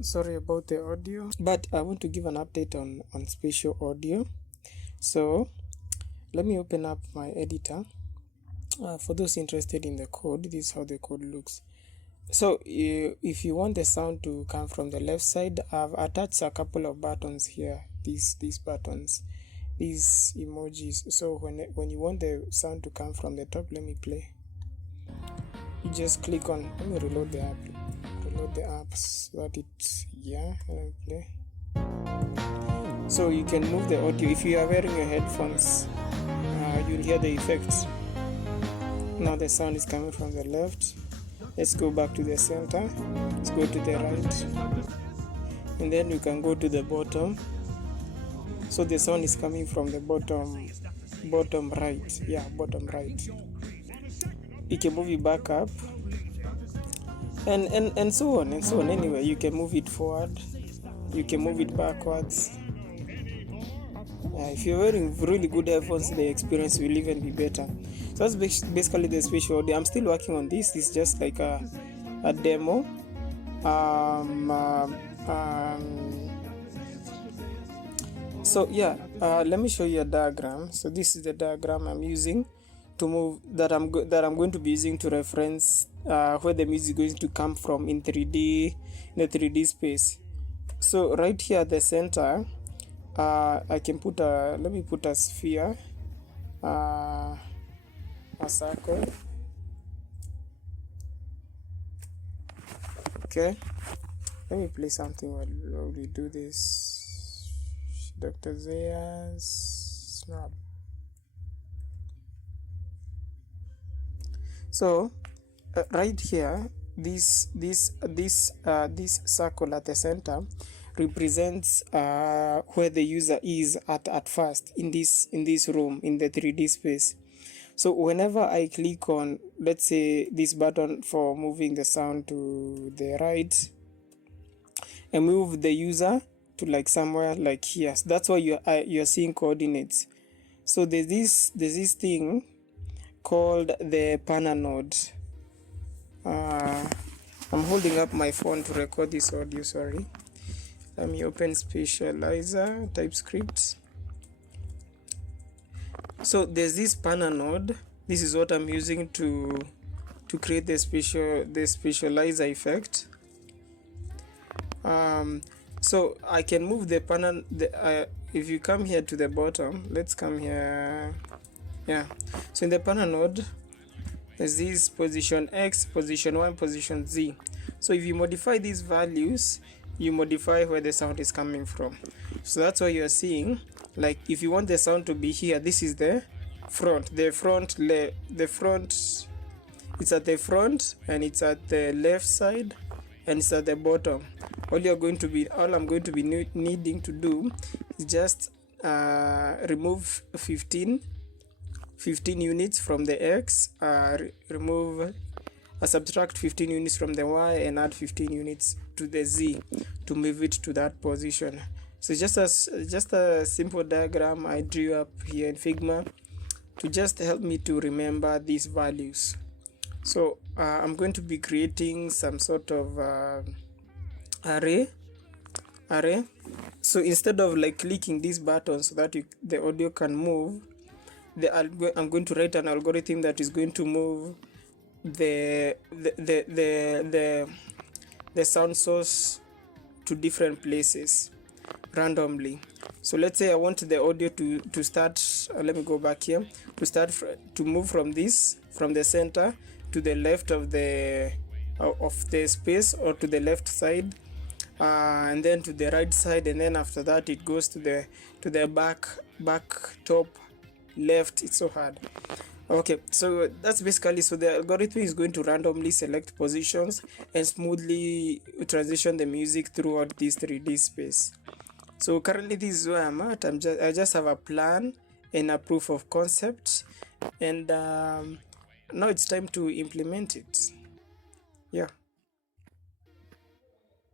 sorry about the audio, but I want to give an update on spatial audio. So let me open up my editor. For those interested in the code, this is how the code looks. So if you want the sound to come from the left side, I've attached a couple of buttons here, these buttons, these emojis. So when you want the sound to come from the top, let me play. You just click on, let me reload the app so that it's, yeah, let me play. So you can move the audio. If you are wearing your headphones, you'll hear the effects. Now the sound is coming from the left. Let's go back to the center. Let's go to the right, and then you can go to the bottom. So the sound is coming from the bottom right. Yeah, bottom right. You can move it back up, and so on and so on. Anyway, you can move it forward, you can move it backwards. If you're wearing really good headphones, the experience will even be better. So that's basically the spatial audio. I'm still working on this. It's just like a demo. So yeah, let me show you a diagram. So this is the diagram I'm using to move, that I'm going to be using to reference where the music is going to come from in 3D, in the 3D space. So right here at the center, I can put let me put a sphere, a circle. Okay, let me play something while we do this. Dr. Zaya's snap. So right here, this circle at the center represents where the user is at first in this room, in the 3D space. So whenever I click on, let's say, this button for moving the sound to the right, and move the user to like somewhere like here, so that's why you're seeing coordinates. So there's this thing called the panel node. I'm holding up my phone to record this audio, sorry. Let me open Spatializer, TypeScript. So there's this panel node. This is what I'm using to create the spatializer effect. So I can move the panel. If you come here to the bottom, let's come here. Yeah. So in the panel node, there's this position X, position Y, position Z. So if you modify these values, you modify where the sound is coming from. So that's why you're seeing, like, if you want the sound to be here, this is the front. The front, it's at the front, and it's at the left side, and it's at the bottom. All I'm going to be needing to do is just remove 15 units from the X, subtract 15 units from the Y, and add 15 units to the Z to move it to that position. So just a simple diagram I drew up here in Figma to just help me to remember these values. So I'm going to be creating some sort of array. So instead of like clicking this button so that the audio can move, I'm going to write an algorithm that is going to move the sound source to different places randomly. So let's say I want the audio to start, let me go back here, to move from the center to the left of the space, or to the left side, and then to the right side, and then after that it goes to the back top left. It's so hard. Okay, so that's basically, so the algorithm is going to randomly select positions and smoothly transition the music throughout this 3D space. So currently this is where I'm at. I just have a plan and a proof of concept, and now it's time to implement it. Yeah.